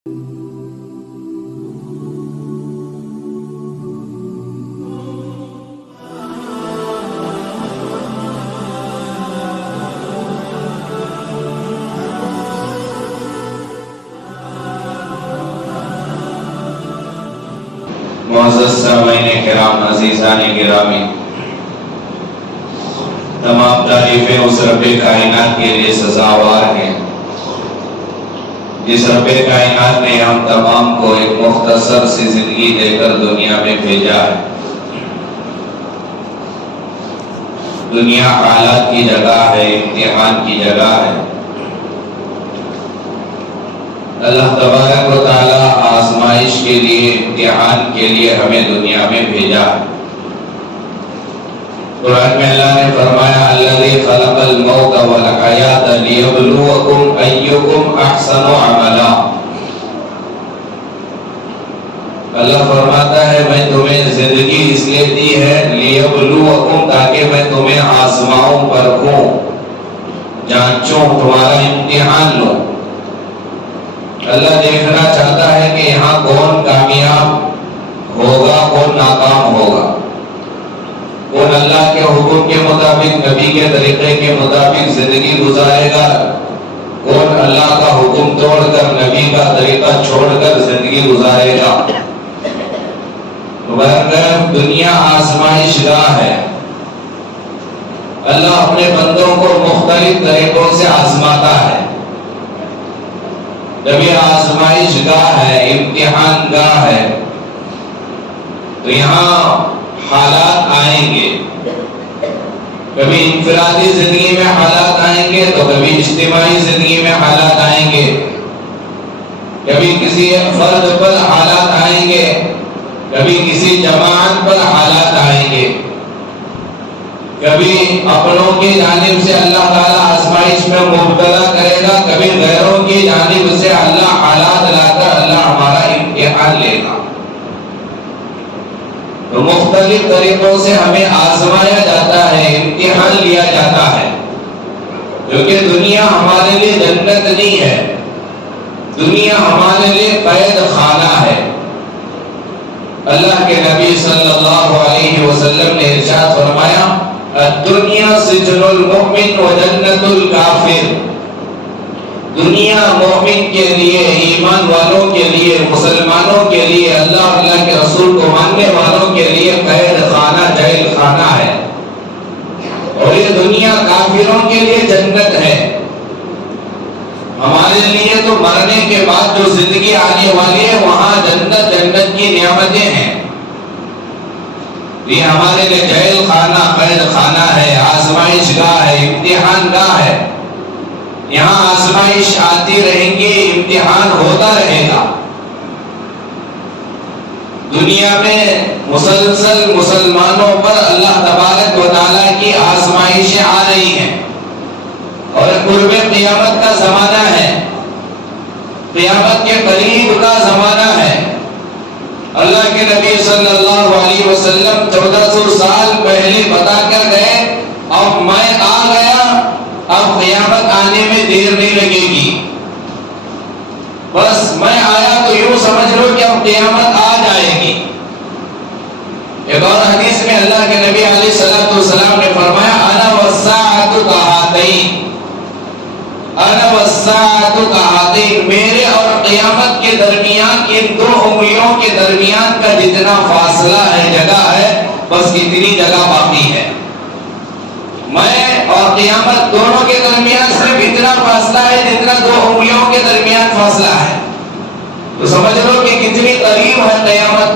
معزز سامعین کرام، عزیزان گرامی، تمام تعریفیں اس رب کائنات کے لیے سزاوار ہیں جس رب کائنات نے ہم تمام کو ایک مختصر سی زندگی دے کر دنیا میں بھیجا ہے۔ دنیا حالات کی جگہ ہے، امتحان کی جگہ ہے۔ اللہ تبارک و تعالی آزمائش کے لیے، امتحان کے لیے ہمیں دنیا میں بھیجا ہے۔ قرآن میں اللہ نے فرمایا الذی خلق الموت والحیات لیبلوکم ایکم احسن عملا۔ اللہ فرماتا ہے میں تمہیں زندگی اس لیے دی ہے لیبلوکم، تاکہ میں تمہیں آزماؤں، پرکھوں، جانچوں، تمہارا امتحان لوں۔ اللہ دیکھنا چاہتا ہے کہ یہاں کون کامیاب ہوگا، کون ناکام ہوگا، کون اللہ کے حکم کے مطابق، نبی کے طریقے کے مطابق زندگی گزارے گا، کون اللہ کا حکم توڑ کر، نبی کا طریقہ چھوڑ کر زندگی گزارے گا۔ دنیا آزمائش گاہ ہے۔ اللہ اپنے بندوں کو مختلف طریقوں سے آزماتا ہے۔ جب یہ آزمائش گاہ ہے، امتحان گاہ ہے، تو یہاں حالات آئیں گے۔ کبھی انفرادی زندگی میں حالات آئیں گے تو کبھی اجتماعی زندگی میں حالات آئیں گے، کبھی کسی فرد پر حالات آئیں گے، کبھی کسی جماعت پر حالات آئیں گے، کبھی اپنوں کی جانب سے اللہ تعالیٰ آزمائش میں مبتلا کرے گا، کبھی غیروں کی جانب سے اللہ حالات لا کر اللہ ہمارا امتحان لے گا۔ تو مختلف طریقوں سے ہمیں آزمایا جاتا ہے، امتحان لیا جاتا ہے، کیونکہ دنیا ہمارے لیے جنت نہیں ہے، دنیا ہمارے لیے قید خانہ ہے۔ اللہ کے نبی صلی اللہ علیہ وسلم نے ارشاد فرمایا الدنیا سجن المؤمن و جنت الکافر۔ دنیا مومن کے لیے، ایمان والوں کے لیے، مسلمانوں کے لیے، اللہ کے رسول کو ماننے والوں کے لیے قید خانہ، جیل خانہ ہے، اور یہ دنیا کافروں کے لیے جنت ہے۔ ہمارے لیے تو مرنے کے بعد جو زندگی آنے والی ہے وہاں جنت، جنت کی نعمتیں ہیں۔ یہ ہمارے لیے جیل خانہ، قید خانہ ہے، آزمائش گاہ ہے، امتحان گاہ ہے۔ یہاں آزمائش آتی رہیں گی، امتحان ہوتا رہے گا۔ دنیا میں مسلسل مسلمانوں پر اللہ تبارک و تعالیٰ کی آزمائشیں آ رہی ہیں، اور قرب قیامت کا زمانہ ہے، قیامت کے قریب کا زمانہ ہے۔ اللہ کے نبی صلی اللہ علیہ وسلم 1400 سال پہلے بتا کر گئے اب میں آ گیا، اب قیامت آنے میں دیر نہیں لگے گی، بس میں آیا تو یوں سمجھ لو کہ اب قیامت آ جائے گی۔ ایک اور حدیث میں اللہ کے نبی علیہ السلام نے فرمایا انا والساعۃ کہاتین، انا والساعۃ کہاتین، میرے اور قیامت کے درمیان، ان دو انگلیوں کے درمیان کا جتنا فاصلہ ہے، جگہ ہے، بس اتنی جگہ باقی ہے۔ میں اور قیامت دونوں کے درمیان صرف اتنا فاصلہ ہے جتنا دو انگلیوں کے درمیان فاصلہ ہے۔ تو سمجھ لو کہ کتنی قریب ہے قیامت۔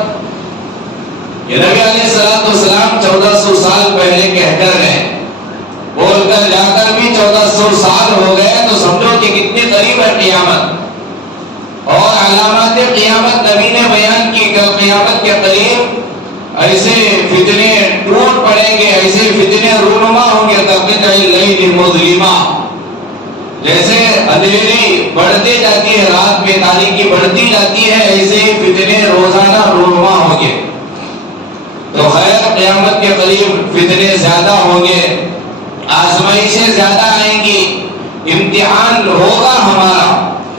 یہ نبی علیہ السلام 1400 سال پہلے کہہ کر گئے، بول کر جا کر بھی 1400 سال ہو گئے، تو سمجھو کہ کتنی قریب ہے قیامت۔ اور علامات قیامت نبی نے بیان کی کہ قیامت کے قریب ایسے فتنے ٹوٹ پڑیں گے، ایسے فتنے رونما ہوں گے، کقطع اللیل مظلما، جیسے اندھیری بڑھتی جاتی ہے، رات میں تاریکی بڑھتی جاتی ہے، ایسے ہی فتنے روزانہ رونما ہوں گے۔ تو خیر قیامت کے قریب فتنے زیادہ ہوں گے، آزمائشیں زیادہ آئیں گی، امتحان ہوگا ہمارا۔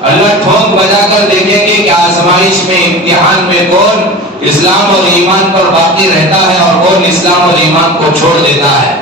اللہ ٹھونک بجا کر دیکھیں گے کہ آزمائش میں امتحان میں کون اسلام اور ایمان پر باقی رہتا ہے اور کون اسلام اور ایمان کو چھوڑ دیتا ہے.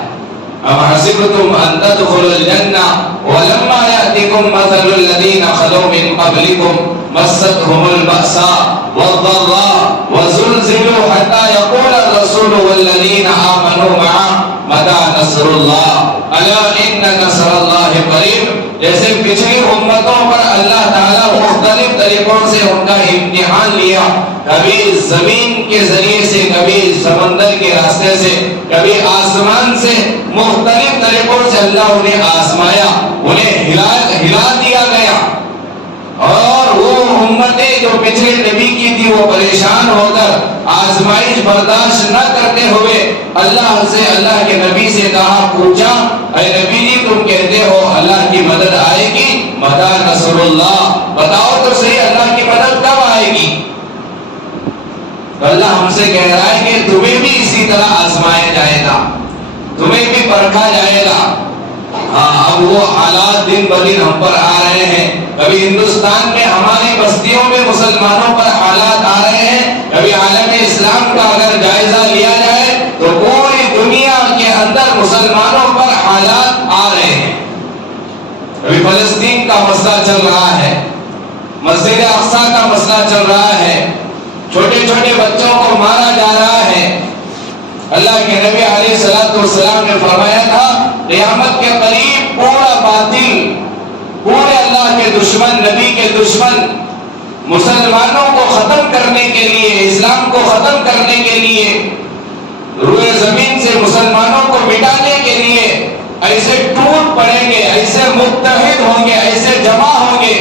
ام حسبتم ان تدخلوا الجنہ ولما یأتکم مثل الذین خلوا من قبلکم مستهم البأساء والضراء وزلزلوا حتى يقول الرسول والذین آمنوا معه متى نصر اللہ الا ان نصر اللہ قریب. جیسے پچھلی امتوں پر اللہ تعالیٰ مختلف طریقوں سے ان کا امتحان لیا، کبھی زمین کے ذریعے سے، کبھی سمندر کے راستے سے، کبھی آسمان سے، مختلف طریقوں سے اللہ انہیں آزمایا، انہیں ہلا دیا گیا. اور وہ امتیں جو پچھلے نبی کی تھی وہ پریشان ہو کر آزمائش برداشت نہ کرتے ہوئے اللہ کے نبی سے کہا، پوچھا، اے نبی جی تم کہتے ہو اللہ کی مدد آئے گی، متى نصر اللہ، بتاؤ تو صحیح اللہ کی مدد کب آئے گی؟ تو اللہ ہم سے کہہ رہا ہے کہ تمہیں بھی اسی طرح آزمایا جائے گا، تمہیں بھی پرکھا جائے گا. اب وہ حالات دن بدن ہم پر آ رہے ہیں. کبھی ہندوستان میں ہماری بستیوں میں مسلمانوں پر حالات آ رہے ہیں، کبھی عالم اسلام کا اگر جائزہ لیا جائے تو پوری دنیا کے اندر مسلمانوں پر حالات آ رہے ہیں. کبھی فلسطین کا مسئلہ چل رہا ہے، مسجد اقصی کا مسئلہ چل رہا ہے، چھوٹے چھوٹے بچوں کو مارا جا رہا ہے. اللہ کے نبی علیہ الصلوۃ والسلام نے فرمایا تھا قیامت کے قریب پورا باطل، پورے اللہ کے دشمن، نبی کے دشمن، مسلمانوں کو ختم کرنے کے لیے، اسلام کو ختم کرنے کے لیے، روئے زمین سے مسلمانوں کو مٹانے کے لیے ایسے ٹوٹ پڑیں گے، ایسے متحد ہوں گے، ایسے جمع ہوں گے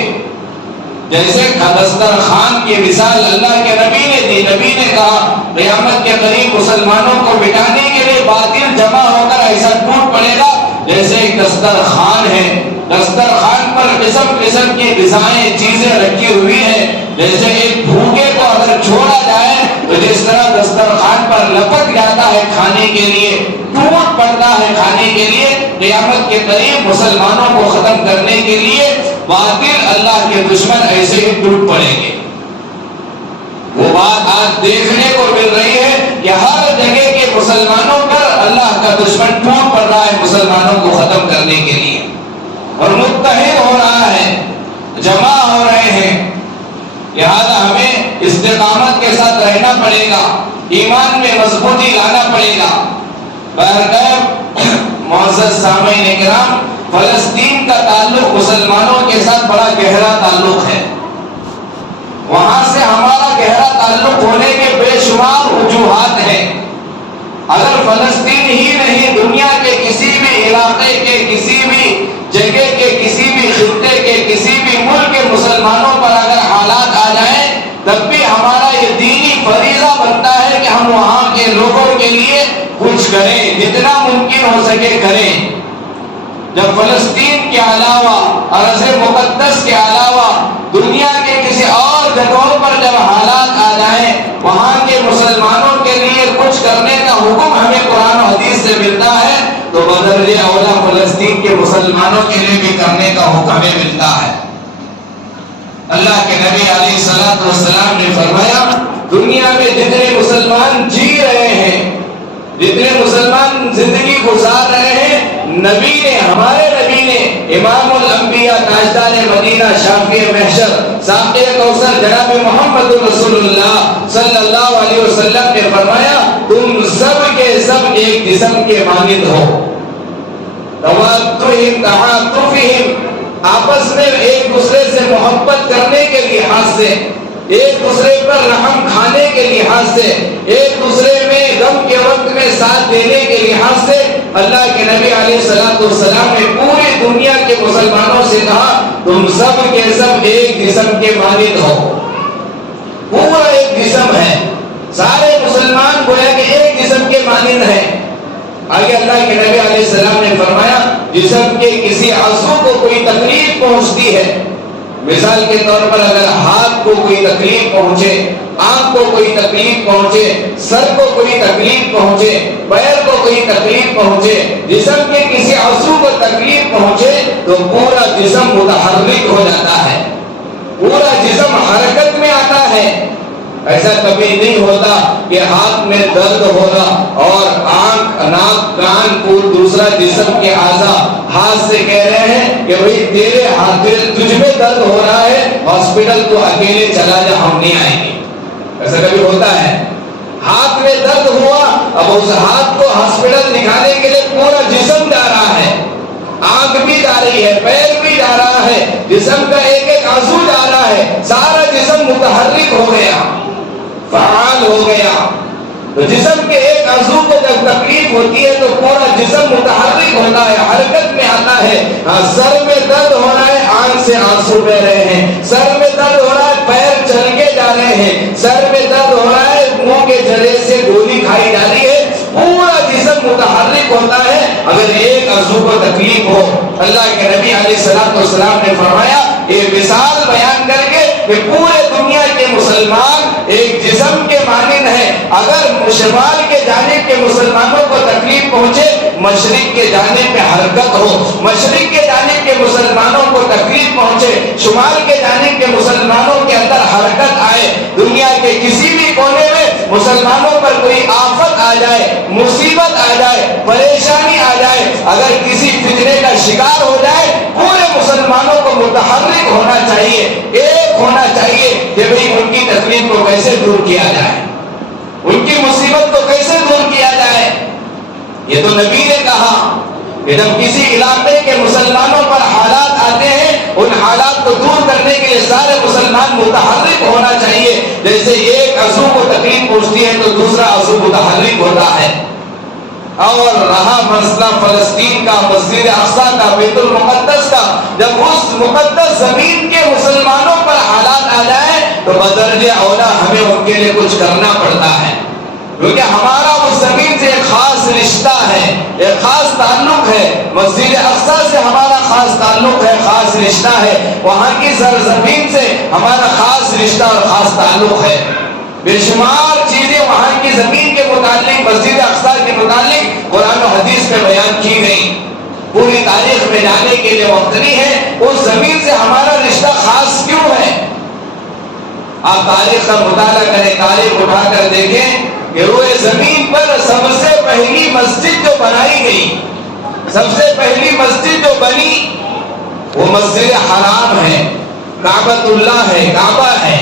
جیسے دسترخوان کی مثال اللہ کے نبی نے دی. نبی نے کہا قیامت کے قریب مسلمانوں کو مٹانے کے لیے باطل جمع ہو کر ایسا ٹوٹ پڑے گا جیسے ایک دسترخوان ہے، دسترخوان پر قسم قسم کی غذائیں چیزیں رکھی ہوئی ہیں. جیسے ایک بھوکے کو اگر چھوڑا جائے تو جس طرح دسترخوان پر لپک جاتا ہے کھانے کے لیے، ٹوٹ پڑتا ہے کھانے کے لیے، قیامت کے قریب مسلمانوں کو ختم کرنے کے لیے باطل اللہ کے دشمن ایسے ہی ٹوٹ پڑیں گے. وہ بات آج دیکھنے کو مل رہی ہے کہ ہر جگہ کے مسلمانوں پر اللہ کا دشمن ٹوٹ پڑ رہا ہے مسلمانوں کو ختم کرنے کے لیے، اور متحد ہو رہا ہے، جمع ہو رہے ہیں. لہذا ہمیں استقامت کے ساتھ رہنا پڑے گا، ایمان میں مضبوطی لانا پڑے گا. معزز سامعین کرام، فلسطین کا تعلق مسلمانوں کے ساتھ بڑا گہرا تعلق ہے. وہاں سے ہمارا گہرا تعلق ہونے کے بے شمار وجوہات ہیں. اگر فلسطین ہی نہیں، دنیا کے کسی بھی علاقے کے، کسی بھی جگہ کے، کسی بھی خطے کے، کسی بھی ملک کے مسلمانوں پر اگر حالات آ جائیں تب بھی ہمارا یہ دینی فریضہ بنتا ہے کہ ہم وہاں کے لوگوں کے لیے کچھ کریں، جتنا ممکن ہو سکے کریں. جب فلسطین کے علاوہ، ارض مقدس کے علاوہ دنیا کے کسی اور جگہوں پر جب حالات آ جائیں، وہاں کے مسلمانوں کے لیے کچھ کرنے کا حکم ہمیں قرآن و حدیث سے ملتا ہے تو بدرجہ اولا فلسطین کے مسلمانوں کے لیے بھی کرنے کا حکم ہمیں ملتا ہے. اللہ کے نبی علیہ الصلوۃ والسلام نے فرمایا دنیا میں جتنے مسلمان جی رہے ہیں، جتنے مسلمان زندگی گزار رہے ہیں، نبی نے، ہمارے نبی نے، امام الانبیاء، تاجدار مدینہ، شافع محشر، ساقی کوثر جناب محمد رسول اللہ صلی اللہ علیہ وسلم نے فرمایا تم سب کے سب ایک جسم کے مانند ہو. توادہم تعاطفہم، آپس میں ایک دوسرے سے محبت کرنے کے لحاظ سے، ایک دوسرے پر رحم کھانے کے لحاظ سے، ایک دوسرے میں غم کے وقت میں ساتھ دینے کے لحاظ سے اللہ کے نبی علیہ الصلوۃ والسلام نے پوری دنیا کے مسلمانوں سے کہا تم سب کے سب ایک جسم کے مانند ہو. پورا ایک جسم ہے، سارے مسلمان گویا کہ ایک جسم کے مانند ہیں. آگے اللہ کے نبی علیہ السلام نے فرمایا جسم کے کسی عضو کو کوئی تکلیف پہنچتی ہے، مثال کے طور پر اگر ہاتھ کو کوئی تکلیف پہنچے، آنکھ کو کوئی تکلیف پہنچے، سر کو کوئی تکلیف پہنچے، پیر کو کوئی تکلیف پہنچے، جسم کے کسی عضو کو تکلیف پہنچے تو پورا جسم متحرک ہو جاتا ہے. پورا جسم حرکت میں آتا ہے. ایسا کبھی نہیں ہوتا کہ ہاتھ میں درد ہوگا اور آنکھ ناک کان دوسرا جسم کے اعضاء ہاتھ سے کہہ رہے ہیں کہ بھئی تیرے ہاتھ تجھ میں درد ہو رہا ہے, ہاسپٹل تو اکیلے چلا جا, ہم نہیں آئیں گے. ایسا کبھی ہوتا ہے؟ ہاتھ میں درد ہوا, اب اس ہاتھ کو ہاسپٹل دکھانے کے لیے پورا جسم جا رہا ہے, آنکھ بھی جا رہی ہے, پیر بھی جا رہا ہے, جسم کا ایک ایک عضو جا رہا ہے, سارا جسم متحرک ہو گیا, فعال ہو گیا. تو جسم کے ایک عضو کو جب تکلیف ہوتی ہے تو پورا جسم متحرک ہوتا ہے, حرکت میں آتا ہے. سر میں درد ہو رہا ہے, آنکھ سے آنسو بہ رہے ہیں. سر میں درد ہو رہا ہے, پیر چل کے جا رہے ہیں. سر میں درد ہو رہا ہے, منہ کے جلے سے گولی کھائی جا رہی ہے. پورا جسم متحرک ہوتا ہے. اگر ایک عضو کو تکلیف ہو, اللہ کے نبی علیہ الصلوۃ والسلام نے فرمایا یہ مثال بیان کر کے کہ پورے دنیا کے مسلمان ایک جسم کے مانند ہیں. اگر شمال کے جانب کے مسلمانوں کو تکلیف پہنچے, مشرق کے جانب میں حرکت ہو, مشرق کے جانب کے مسلمانوں کو تکلیف پہنچے, شمال کے جانب کے مسلمانوں کے اندر حرکت آئے. دنیا کے کسی بھی کونے میں مسلمانوں پر کوئی آفت آ جائے, مصیبت آ جائے, پریشانی آ جائے, اگر کسی فتنے کا شکار ہو جائے, پورے مسلمانوں کو متحرک ہونا چاہیے, ایک ہونا چاہیے کہ بھئی ان کی تکلیف کو کیسے دور کیا جائے, ان کی مصیبت کو کیسے دور کیا جائے. یہ تو نبی نے کہا کہ جب کسی علاقے کے مسلمانوں پر حالات آتے ہیں, ان حالات کو دور کرنے کے لیے سارے مسلمان متحرک ہونا چاہیے. جیسے ایک عضو کو تکلیف پہنچتی ہے تو دوسرا عضو متحرک ہوتا ہے. اور رہا مسئلہ فلسطین کا, مسجد اقصی کا, بیت المقدس کا, جب اس مقدس زمین کے مسلمانوں پر حالات آ جائیں تو بدرجہ اولا ہمیں ان کے لیے کچھ کرنا پڑتا ہے, کیونکہ ہمارا اس زمین سے ایک خاص رشتہ ہے, ایک خاص تعلق ہے. مسجد اقصی سے ہمارا خاص تعلق ہے, خاص رشتہ ہے. وہاں کی سرزمین سے ہمارا خاص رشتہ اور خاص تعلق ہے. بے شمار چیزیں وہاں کی زمین کے متعلق, مسجد اقصی کے متعلق قرآن و حدیث میں بیان کی گئی. پوری تاریخ میں جانے کے لیے وقت نہیں ہے. اس زمین سے ہمارا رشتہ خاص کیوں ہے؟ آپ تاریخ کا مطالعہ کریں, تاریخ اٹھا کر دیکھیں کہ روئے زمین پر سب سے پہلی مسجد جو بنائی گئی, سب سے پہلی مسجد جو بنی وہ مسجد حرام ہے, کعبۃ اللہ ہے, کعبہ ہے.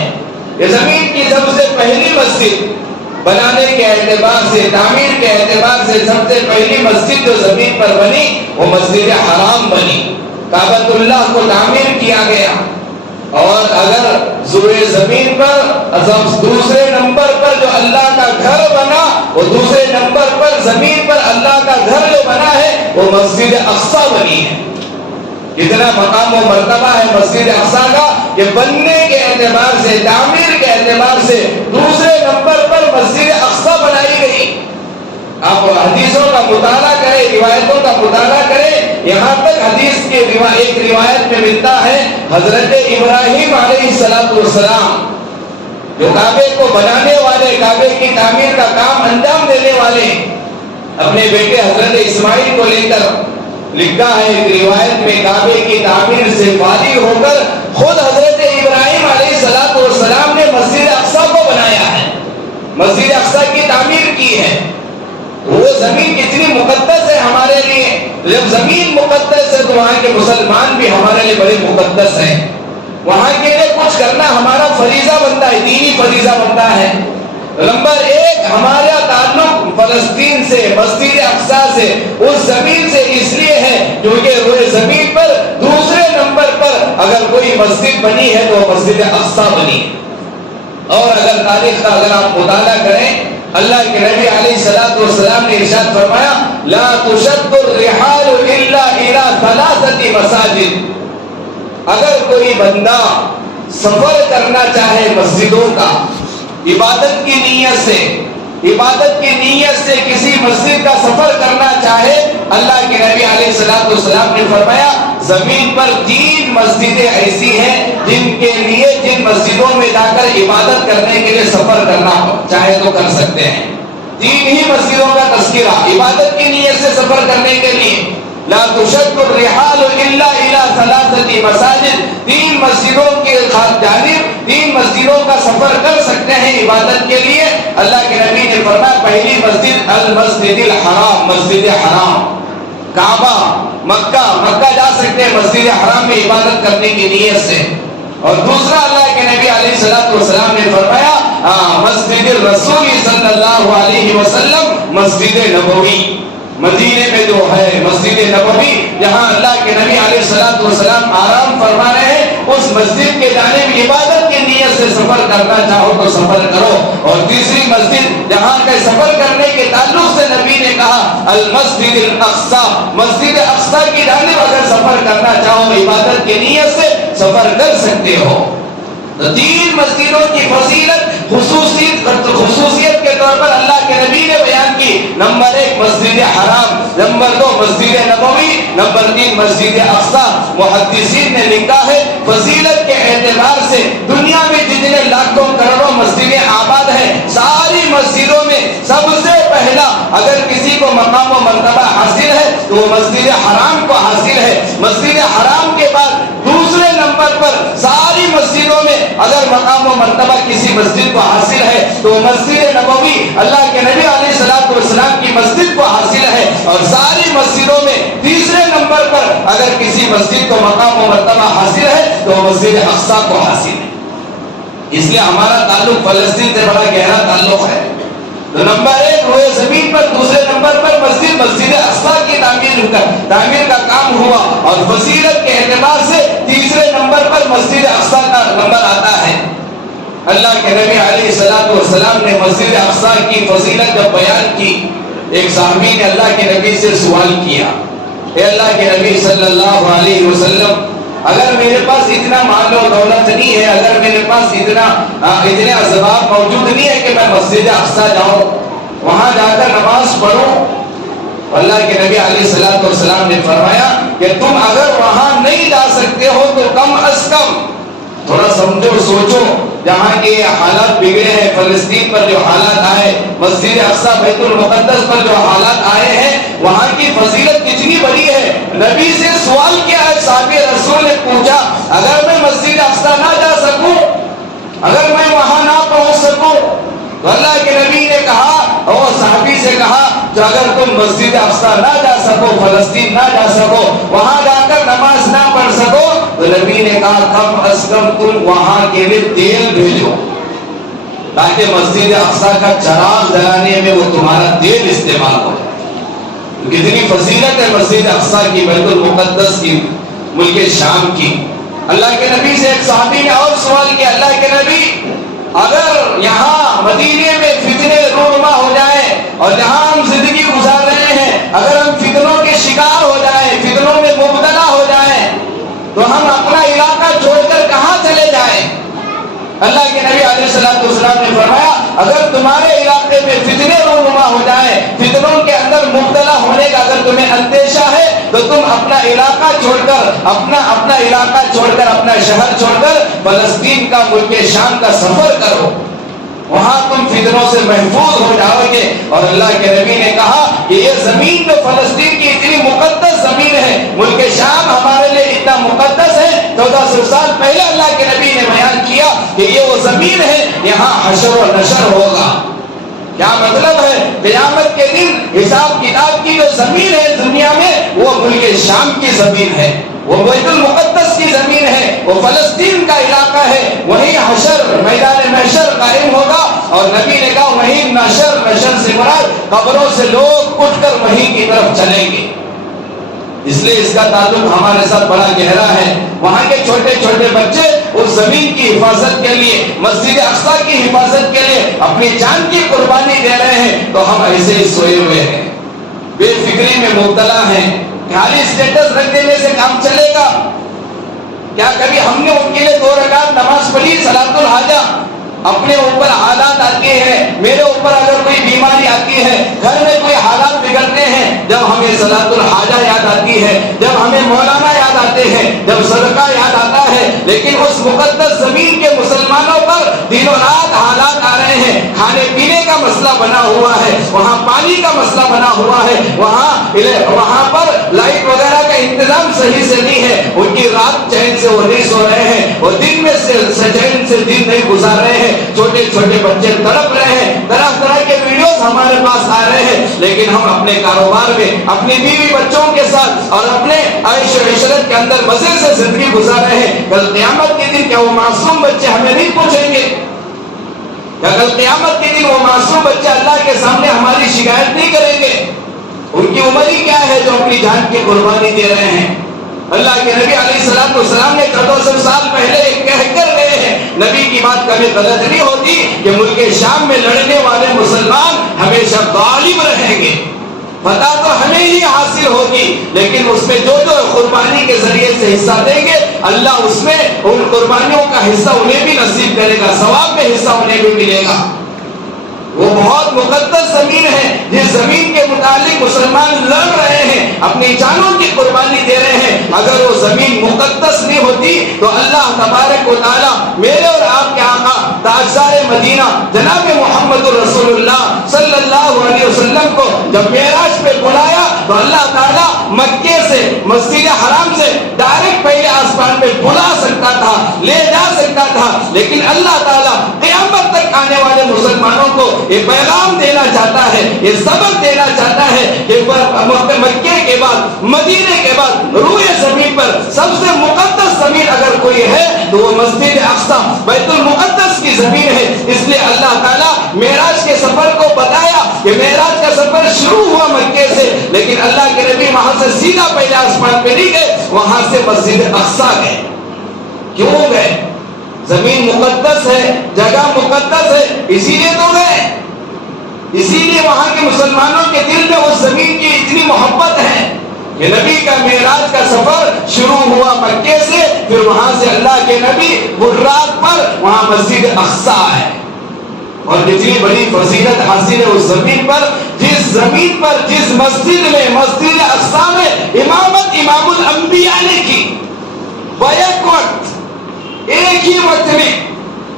یہ زمین کی سب سے پہلی مسجد بنانے کے اعتبار سے, تعمیر کے اعتبار سے سب سے پہلی مسجد جو زمین پر بنی وہ مسجد حرام بنی. کعبۃ اللہ کو تعمیر کیا گیا. اور اگر زوئے زمین پر دوسرے نمبر پر جو اللہ کا گھر بنا, وہ دوسرے نمبر پر زمین پر اللہ کا گھر جو بنا ہے وہ مسجد اقصی بنی ہے. کتنا مقام و مرتبہ ہے مسجد اقصی کا کہ بننے کے اعتبار سے, تعمیر کے اعتبار سے دوسرے نمبر پر مسجد اقصی بنائی گئی. آپ حدیثوں کا مطالعہ کریں, روایتوں کا مطالعہ کریں. یہاں تک حدیث کی ایک روایت میں ملتا ہے حضرت ابراہیم علیہ السلام جو کعبے کو بنانے والے, کعبے کی تعمیر کا کام انجام دینے والے, اپنے بیٹے حضرت اسماعیل کو لے کر لکھا ہے ایک روایت میں, کعبے کی تعمیر سے فارغ ہو کر خود حضرت ابراہیم علیہ السلام نے مسجد اقصی کو بنایا ہے, مسجد اقصی کی تعمیر کی ہے. وہ زمین کتنی مقدس ہے ہمارے لیے. جب زمین مقدس ہے تو وہاں کے مسلمان بھی ہمارے لیے بڑے مقدس ہیں. وہاں کے لیے کچھ کرنا ہمارا فریضہ بنتا ہے, دینی فریضہ بنتا ہے. نمبر ایک, ہمارا تعلق فلسطین سے, مسجد اقصی سے, اس زمین سے اس لیے ہے کیونکہ وہ زمین پر دوسرے نمبر پر اگر کوئی مسجد بنی ہے تو وہ مسجد اقصی بنی. اور اگر تاریخ کا اگر آپ مطالعہ کریں, اللہ کے نبی علیہ الصلوۃ والسلام نے ارشاد فرمایا لا تشد الرحال الا الى ثلاثه مساجد. اگر کوئی بندہ سفر کرنا چاہے مسجدوں کا, عبادت کی نیت سے, عبادت کی نیت سے کسی مسجد کا سفر کرنا چاہے, اللہ کے نبی علیہ الصلوۃ والسلام نے فرمایا زمین پر 3 مسجدیں ایسی ہیں جن کے لیے, جن مسجدوں میں جا کر عبادت کرنے کے لیے سفر کرنا چاہے تو کر سکتے ہیں. 3 ہی مسجدوں کا تذکرہ عبادت کی نیت سے سفر کرنے کے لیے. لا تشد الرحال الا الى ثلاثه مساجد، 3 مسجدوں کے جانب 3 مسجدوں کا سفر کر سکتے ہیں عبادت کے لیے۔ اللہ کے نبی نے فرمایا پہلی مسجد المسجد الحرام، مسجد حرام، کعبہ مکہ جا سکتے ہیں مسجد حرام میں عبادت کرنے کی نیت سے۔ اور دوسرا اللہ کے نبی علیہ الصلوۃ والسلام نے فرمایا مسجد الرسول صلی اللہ علیہ وسلم، مسجد نبوی، مدینے میں جو ہے مسجد نبوی جہاں اللہ کے نبی علیہ الصلوۃ والسلام آرام فرما رہے ہیں، اس مسجد کے جانب عبادت کی نیت سے سفر کرنا چاہو تو سفر کرو۔ اور تیسری مسجد جہاں کے سفر کرنے کے تعلق سے نبی نے کہا المسجد الاقصی، مسجد اقصی کی جانب اگر سفر کرنا چاہو عبادت کی نیت سے سفر کر سکتے ہو۔ تو 3 مسجدوں کی فضیلت خصوصیت کے طور پر اللہ کے نبی نے بیان کی۔ نمبر 1 مسجد حرام، نمبر 2 مسجد نبوی، نمبر 3 مسجد اقصی۔ محدثین نے لکھا ہے فضیلت کے اعتبار سے دنیا میں جتنے لاکھوں کروڑوں مسجدیں آباد ہیں، ساری مسجدوں میں سب سے پہلا اگر کسی کو مقام و مرتبہ حاصل ہے تو وہ مسجد حرام کو حاصل ہے۔ مسجد حرام کے بعد دوسرے نمبر پر ساری مسجدوں میں اگر مقام و مرتبہ کسی مسجد کو حاصل ہے تو مسجد نبوی اللہ کے نبی علیہ الصلوۃ والسلام کی مسجد کو حاصل ہے۔ اور ساری مسجدوں میں تیسرے نمبر پر اگر کسی مسجد کو مقام و مرتبہ حاصل ہے تو مسجد اقصی کو حاصل ہے۔ اس لیے ہمارا تعلق فلسطین سے بڑا گہرا تعلق ہے۔ تو نمبر 1 روئے زمین پر، دوسرے نمبر پر مسجد اقصی کی تعمیر کا کام ہوا، اور فضیلت کے اعتبار سے تیسرے نمبر پر مسجد اقصی کا نمبر آتا ہے۔ اللہ کے نبی علیہ الصلوۃ والسلام نے مسجد اقصی کی فضیلت جب بیان کی، ایک صحابی نے اللہ کے نبی سے سوال کیا، اے اللہ کے نبی صلی اللہ علیہ وسلم، اگر میرے پاس اتنا مال و دولت نہیں ہے، اگر میرے پاس اتنے اسباب موجود نہیں ہے کہ میں مسجد اقصی جاؤں، وہاں جا کر نماز پڑھوں، اللہ کے نبی علیہ الصلوۃ والسلام نے فرمایا کہ تم اگر وہاں نہیں جا سکتے ہو تو کم از کم تھوڑا سمجھو سوچو، جہاں کے حالات بگڑے ہیں، فلسطین پر جو حالات آئے، مسجد اقصی بیت المقدس پر جو حالات آئے ہیں، وہاں کی فضیلت کتنی بڑی ہے۔ نبی سے سوال کیا ہے، صحابی رسول نے پوچھا اگر میں مسجد اقصی نہ جا سکوں، اگر میں وہاں نہ پہنچ سکوں، تو اللہ کے نبی نے کہا اور صحابی سے کہا کہ اگر تم مسجد اقصی نہ جا سکو، فلسطین نہ جا سکو، وہاں جا کر نماز نہ پڑھ سکو، تو نبی نے کہا کم از کم تم وہاں کے لیے تیل بھیجو، تاکہ مسجد اقصی کا چراغ جلانے میں وہ تمہارا تیل استعمال ہو جائے۔ کتنی فضیلت ہے مسجد اقصی کی، بیت المقدس کی، ملک شام کی۔ اللہ کے نبی سے ایک صحابی نے اور سوال کیا، اللہ کے نبی اگر یہاں مدینے میں فتنے رونما ہو جائیں اور جہاں ہم زندگی گزار رہے ہیں اگر ہم فتنوں کے شکار ہو جائیں، فتنوں میں مبتلا ہو جائیں، تو ہم اپنا علاقہ چھوڑ کر کہاں چلے جائیں؟ اللہ کے نبی علیہ الصلوۃ والسلام نے فرمایا اگر تمہارے علاقے میں فتنے رونما ہو جائیں، فتنوں کے اندر مبتلا ہونے کا اگر تمہیں اندیشہ ہے تو تم اپنا علاقہ چھوڑ کر اپنا علاقہ چھوڑ کر اپنا شہر چھوڑ کر فلسطین کا، ملک شام کا سفر کرو، وہاں تم فتنوں سے محفوظ ہو جاؤ گے۔ اور اللہ کے نبی نے کہا کہ یہ زمین جو فلسطین کی اتنی مقدس زمین ہے، ملک شام ہمارے لیے اتنا مقدس ہے، 1400 سال پہلے اللہ کے نبی نے بیان کیا کہ یہ وہ زمین ہے، یہاں حشر و نشر ہوگا۔ کیا مطلب ہے؟ قیامت کے دن حساب کتاب کی جو زمین ہے دنیا میں، وہ ملک شام کی زمین ہے، وہ بیت المقدس کی زمین ہے، وہ فلسطین کا علاقہ ہے، وہیں حشر، میدان محشر قائم ہوگا۔ اور نبی نے کہا وہیں نشر سے مراد قبروں سے لوگ اٹھ کر وہیں کی طرف چلیں گے۔ اس لیے اس کا تعلق ہمارے ساتھ بڑا گہرا ہے۔ وہاں کے چھوٹے چھوٹے بچے اس زمین کی حفاظت کے لیے، مسجد اقصی کی حفاظت کے لیے اپنی جان کی قربانی دے رہے ہیں، تو ہم ایسے ہی سوئے ہوئے ہیں، بے فکری میں مبتلا ہیں۔ خالی اسٹیٹس رکھ دینے سے کام چلے گا کیا؟ کبھی ہم نے ان کے لیے 2 رکعت نماز پڑھی صلاۃ الحاجہ؟ اپنے اوپر حالات آتے ہیں، میرے اوپر اگر کوئی بیماری آتی ہے، گھر میں کوئی حالات بگڑتے ہیں، جب ہمیں صلاۃ الحاجہ یاد آتی ہے، جب ہمیں مولانا یاد آتے ہیں، جب صدقہ یاد آتا ہے، لیکن اس مقدس زمین کے مسلمانوں پر دن و رات حالات آ رہے ہیں، کھانے پینے کا مسئلہ بنا ہوا ہے، وہاں پانی کا مسئلہ بنا ہوا ہے، وہاں پر لائٹ وغیرہ کا انتظام صحیح سے نہیں ہے، ان کی رات چین سے وہ نہیں سو رہے ہیں، وہ دن میں چین سے دن نہیں گزار رہے ہیں، چھوٹے چھوٹے بچے تڑپ رہے ہیں، طرح طرح کے ویڈیوز ہمارے پاس آ رہے ہیں، لیکن ہم اپنے کاروبار میں اپنی بیوی بچوں کے ساتھ اور اپنے عیش و عشرت کے اندر مزے سے زندگی گزار رہے ہیں۔ کل قیامت کے دن کیا وہ معصوم بچے ہمیں نہیں پوچھیں گے؟ کیا کل قیامت کے دن وہ معصوم بچے اللہ کے سامنے ہماری شکایت نہیں کریں گے؟ ان کی عمر ہی کیا ہے جو اپنی جان کی قربانی دے رہے ہیں؟ اللہ کے نبی علیہ السلام نے 1400 سال پہلے کہہ کر گئے ہیں، نبی کی بات کبھی غلط نہیں ہوتی، کہ ملک شام میں لڑنے والے مسلمان ہمیشہ غالب رہیں گے، فتح تو ہمیں ہی حاصل ہوگی، لیکن اس میں جو قربانی کے ذریعے سے حصہ دیں گے، اللہ اس میں ان قربانیوں کا حصہ انہیں بھی نصیب کرے گا، ثواب میں حصہ انہیں بھی ملے گا۔ وہ بہت مقدس زمین ہے، جس زمین کے متعلق مسلمان لڑ رہے ہیں، اپنی جانوں کی قربانی دے رہے ہیں، اگر وہ زمین مقدس نہیں ہوتی تو اللہ تبارک و تعالی میرے اور آپ کے آقا تاجدار مدینہ جناب محمد رسول اللہ صلی اللہ علیہ وسلم کو جب معراج پہ بلایا تو اللہ تعالیٰ مکے سے مسجد حرام سے ڈائریکٹ پہلے آسمان پہ بلا سکتا تھا، لے جا سکتا تھا، لیکن اللہ تعالیٰ قیامت تک آنے والے مسلمانوں کو یہ پیغام دینا چاہتا ہے، یہ سبق دینا چاہتا ہے کہ مکے کے بعد مدینے کے بعد روئے زمین پر سب سے مقدس زمین اگر کوئی ہے تو وہ مسجد اقصی بیت المقدس کی زمین ہے۔ اس لیے اللہ تعالیٰ معراج کے سفر کو بتایا کہ معراج کا سفر شروع ہوا مکے سے، لیکن اللہ کے نبی وہاں سے سیدھا پہلے آسمان پہ نہیں گئے، وہاں سے مسجد اقصی گئے۔ کیوں گئے؟ زمین مقدس ہے، جگہ مقدس ہے، اسی لیے تو گئے، اسی لیے وہاں کے مسلمانوں کے دل میں اس زمین کی اتنی محبت ہے کہ نبی کا معراج کا سفر شروع ہوا مکے سے، پھر وہاں سے اللہ کے نبی برات پر وہاں مسجد اقصی ہے، اور جتنی بڑی فضیلت حاصل ہے اس زمین پر، جس زمین پر جس مسجد میں مسجد اقصی میں امامت امام الانبیاء نے کی، بیک وقت ایک ہی وقت میں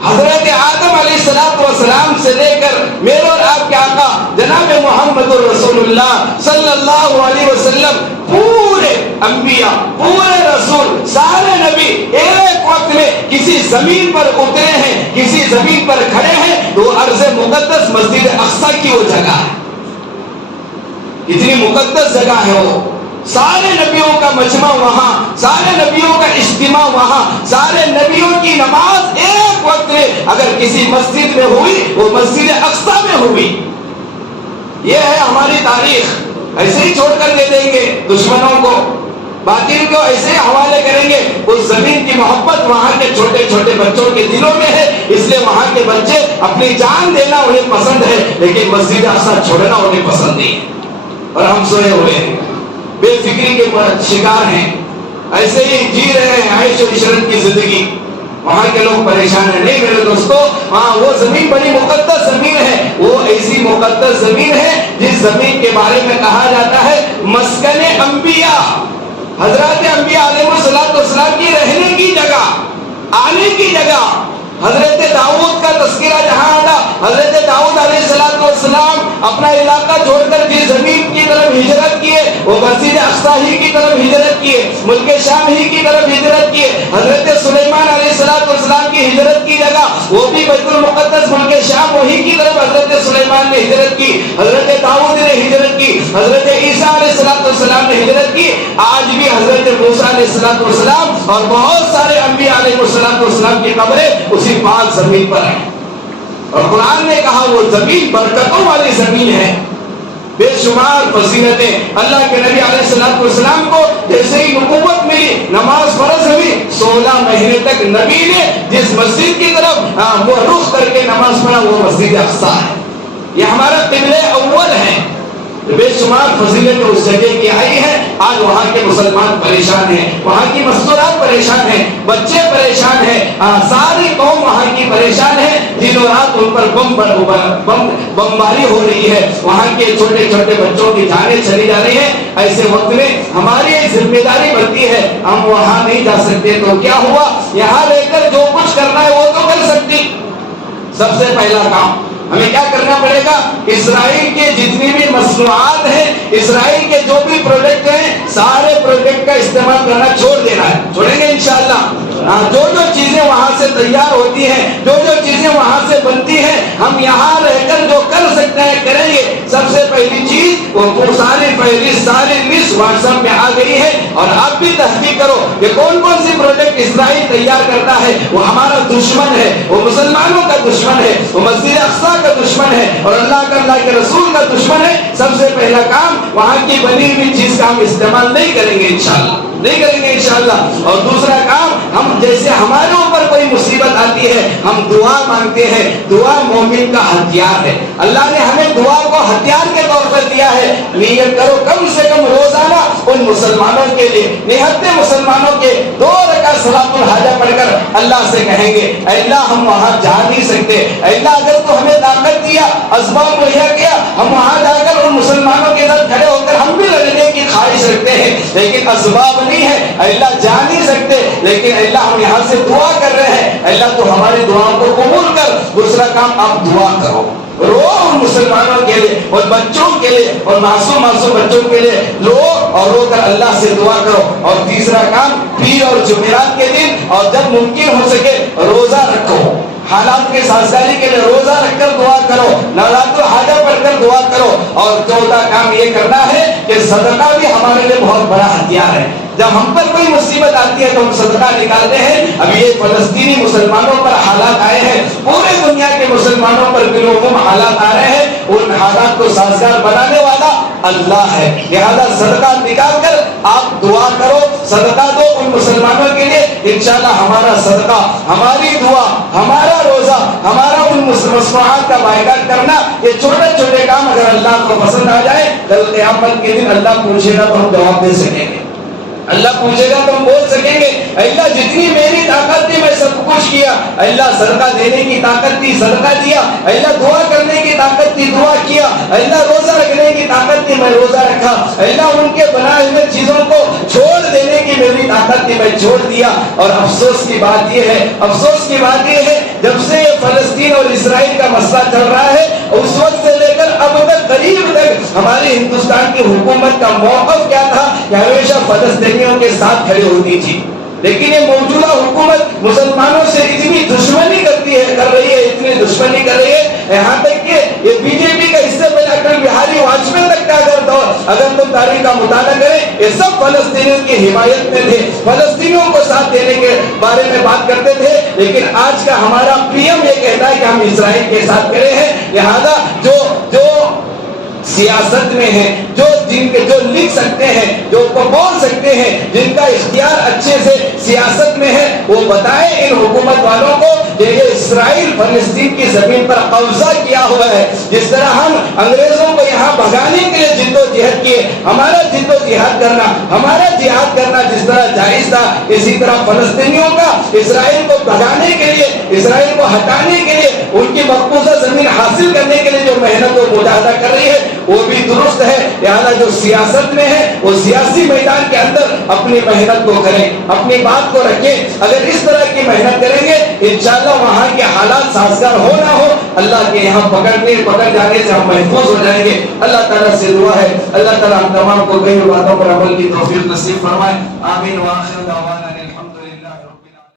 حضرت آدم علیہ السلام سے لے کر میرے اور آپ کے آقا جناب محمد رسول اللہ صلی اللہ علیہ وسلم پورے انبیاء، پورے رسول، سارے نبی ایک وقت میں کسی زمین پر اترے ہیں، کسی زمین پر کھڑے ہیں، تو ارض مقدس مسجد اقصی کی وہ جگہ ہے۔ اتنی مقدس جگہ ہے وہ، سارے نبیوں کا مجمع وہاں، سارے نبیوں کا اجتماع وہاں، سارے نبیوں کی نماز ایک وقت میں اگر کسی مسجد میں ہوئی وہ مسجد اقصی میں ہوئی۔ یہ ہے ہماری تاریخ، ایسے ہی چھوڑ کر دے دیں گے دشمنوں کو، باطل کو ایسے حوالے کریں گے۔ اس زمین کی محبت وہاں کے چھوٹے چھوٹے بچوں کے دلوں میں ہے، اس لیے وہاں کے بچے اپنی جان دینا انہیں پسند ہے، لیکن مسجد اقصی چھوڑنا انہیں پسند نہیں ہے، اور ہم سوئے ہوئے ہیں، بے فکری کے شکار ہیں، ایسے ہی جی رہے ہیں عیش و عشرت کی زندگی۔ وہاں کے لوگ پریشان ہیں۔ نہیں میرے دوستو، وہاں وہ زمین بڑی مقدس زمین ہے، وہ ایسی مقدس زمین ہے جس زمین کے بارے میں کہا جاتا ہے مسکن انبیاء، حضرات انبیاء علیہ السلام کی رہنے کی جگہ، آنے کی جگہ۔ حضرت داؤد کا تذکرہ جہاں آتا، حضرت داؤد علیہ السلام اپنا علاقہ چھوڑ کر جس زمین کی طرف ہجرت کیے وہ مسجد اقصی ہی کی طرف ہجرت کیے، ملک شام ہی کی طرف ہجرت کیے۔ حضرت سلیمان علیہ السلام کی ہجرت کی جگہ وہ بھی بیت المقدس ملک شام وہی کی طرف حضرت سلیمان نے ہجرت کی، حضرت داؤد نے ہجرت کی، حضرت عیسیٰ علیہ السلام نے ہجرت کی۔ آج بھی حضرت موسیٰ علیہ السلام اور بہت سارے انبیاء علیہ السلام کی قبریں اسی پاک زمین پر ہے، اور قرآن نے کہا وہ زمین برکتوں والی زمین ہے، بے شمار فضیلتیں۔ اللہ کے نبی علیہ السلام کو جیسے ہی نبوت ملی، نماز فرض ہوئی، 16 مہینے تک نبی نے جس مسجد کی طرف وہ رخ کر کے نماز پڑھا وہ مسجد اقصی ہے۔ یہ ہمارا قبلہ اول ہے، بے شمار فضیلتیں اس جگہ کی آئی ہیں۔ آج وہاں کے مسلمان پریشان ہیں، وہاں کی مستورات پریشان ہیں، بچے پریشان ہیں، ساری قوم وہاں کی پریشان ہے، دن و رات ان پر بمباری ہو رہی ہے، وہاں کے چھوٹے چھوٹے بچوں کی جانیں چلی جا رہی ہیں۔ ایسے وقت میں ہماری ایک ذمہ داری بنتی ہے، ہم وہاں نہیں جا سکتے تو کیا ہوا، یہاں رہ کر جو کچھ کرنا ہے وہ تو کر سکتی۔ سب سے پہلا کام ہمیں کیا کرنا پڑے گا؟ اسرائیل کے جتنی بھی مصنوعات ہیں، اسرائیل کے جو بھی پروڈکٹ ہیں، سارے پروڈکٹ کا استعمال کرنا چھوڑ دینا ہے. چھوڑیں گے انشاءاللہ. جو جو چیزیں وہاں سے تیار ہوتی ہیں، جو جو چیزیں وہاں سے بنتی ہیں، ہم یہاں رہ کر جو کر سکتے ہیں کریں گے. سب سے پہلی چیز وہ ساری فہرست، ساری لسٹ واٹس ایپ میں آ گئی ہے، اور آپ بھی تحقیق کرو کہ کون کون سی پروڈکٹ اسرائیل تیار کرتا ہے. وہ ہمارا دشمن ہے، وہ مسلمانوں کا دشمن ہے، وہ مسجد اقصی کا دشمن ہے، اور اللہ کے رسول کا دشمن ہے. سب سے پہلا کام وہاں کی بنی ہوئی چیز کا ہم استعمال نہیں کریں گے انشاءاللہ، نہیں کریں گے انشاءاللہ. اور دوسرا کام، ہم جیسے ہمارے اوپر کوئی مصیبت آتی ہے ہم دعا مانگتے ہیں. دعا مومن کا ہتھیار ہے. اللہ نے ہمیں دعا کو ہتھیار کے طور پر دیا ہے. نیت کرو کم سے کم روزانہ ان مسلمانوں کے لیے، نہتے مسلمانوں کے 2 رکعت صلاۃ الحاجہ پڑھ کر اللہ سے کہیں گے اے اللہ ہم وہاں جا نہیں سکتے، اے اللہ اگر تو ہمیں طاقت دیا، اسباب مہیا کیا، ہم وہاں جا کر ان مسلمانوں کے ساتھ کھڑے ہو کر ہم بھی لڑنے کی خواہش رکھتے ہیں، لیکن اسباب نہیں ہے، اے اللہ جا نہیں سکتے، لیکن اے اللہ ہم یہاں سے دعا کر رہے ہیں، اے اللہ تو ہماری دعاؤں کو قبول کر. دوسرا کام آپ دعا کرو، رو ان مسلمانوں کے لیے اور بچوں کے لیے اور معصوم بچوں کے لیے رو، اور رو کر اللہ سے دعا کرو. اور تیسرا کام، پیر اور جمعرات کے دن اور جب ممکن ہو سکے روزہ رکھو. حالات کے سازگاری کے لیے روزہ رکھ کر دعا کرو، نذرات الحاجہ پڑھ کر دعا کرو. اور چوتھا کام یہ کرنا ہے کہ صدقہ بھی ہمارے لیے بہت بڑا ہتھیار ہے. جب ہم پر کوئی مصیبت آتی ہے تو ہم صدقہ نکالتے ہیں. اب یہ فلسطینی مسلمانوں پر حالات آئے ہیں، پورے دنیا کے مسلمانوں پر بالعموم حالات آ رہے ہیں، ان حالات کو سازگار بنانے والا اللہ ہے. لہذا صدقہ نکال کر آپ دعا کرو، صدقہ دو ان مسلمانوں کے لیے. انشاءاللہ ہمارا صدقہ، ہماری دعا، ہمارا روزہ، ہمارا ان مصنوعات کا بائیکاٹ کرنا، یہ چھوٹے چھوٹے کام اگر اللہ کو پسند آ جائے، کل قیامت کے دن اللہ پوچھے گا تو ہم جواب دے سکیں گے. اللہ پوچھے گا تو ہم بول سکیں گے اللہ جتنی میری طاقت تھی میں سب کچھ کیا. اللہ صدقہ دینے کی طاقت تھی صدقہ دیا، اللہ دعا کرنے کی طاقت تھی دعا کیا، اللہ روزہ رکھنے کی طاقت تھی میں روزہ رکھا، اللہ ان کے بنائے ہوئے چیزوں کو چھوڑ دینے کی میری طاقت تھی میں چھوڑ دیا. اور افسوس کی بات یہ ہے، افسوس کی بات یہ ہے، جب سے یہ فلسطین اور اسرائیل کا مسئلہ چل رہا ہے اس وقت سے لے کر اب تک قریب تک ہماری ہندوستان کی حکومت کا موقف کیا تھا کہ ہمیشہ فلسطینیوں کے ساتھ کھڑی ہوتی تھی. لیکن یہ موجودہ حکومت مسلمانوں سے اتنی دشمنی کر رہی ہے، اتنی دشمنی کر رہی ہے، یہاں تک کہ یہ بی جے پی کا اس سے پہلے اٹل بہاری واجپئی تک کا اگر تم تاریخ کا مطالعہ کریں یہ سب فلسطینیوں کی حمایت میں تھے، فلسطینیوں کو ساتھ دینے کے بارے میں بات کرتے تھے. لیکن آج کا ہمارا پی ایم یہ کہتا ہے کہ ہم اسرائیل کے ساتھ کھڑے ہیں. لہذا جو سیاست میں ہیں، جو لکھ سکتے ہیں، جو بول سکتے ہیں، جن کا اختیار اچھے سے سیاست میں ہے، وہ بتائیں ان حکومت والوں کو کہ یہ اسرائیل فلسطین کی زمین پر قبضہ کیا ہوا ہے. جس طرح ہم انگریزوں کو یہاں بھگانے کے لیے جد و جہد کیے، ہمارا جد و جہاد کرنا، ہمارا جہاد کرنا جس طرح جائز تھا، اسی طرح فلسطینیوں کا اسرائیل کو بھگانے کے لیے، اسرائیل کو ہٹانے کے لیے، ان کی مقبوضہ زمین حاصل کرنے کے لیے جو محنت و مجاہدہ کر رہی ہے وہ بھی درست ہے. لہذا جو سیاست میں ہے وہ سیاسی میدان کے اندر اپنی محنت کو کریں، اپنی بات کو رکھیں. اگر اس طرح کی محنت کریں گے انشاءاللہ وہاں کے حالات سازگار ہو نہ ہو، اللہ کے یہاں پکڑ جانے سے ہم محفوظ ہو جائیں گے. اللہ تعالیٰ سے دعا ہے اللہ تعالیٰ ہم تمام کو کئی باتوں پر عمل کی توفیق نصیب فرمائے. آمین. وآخر دعوانا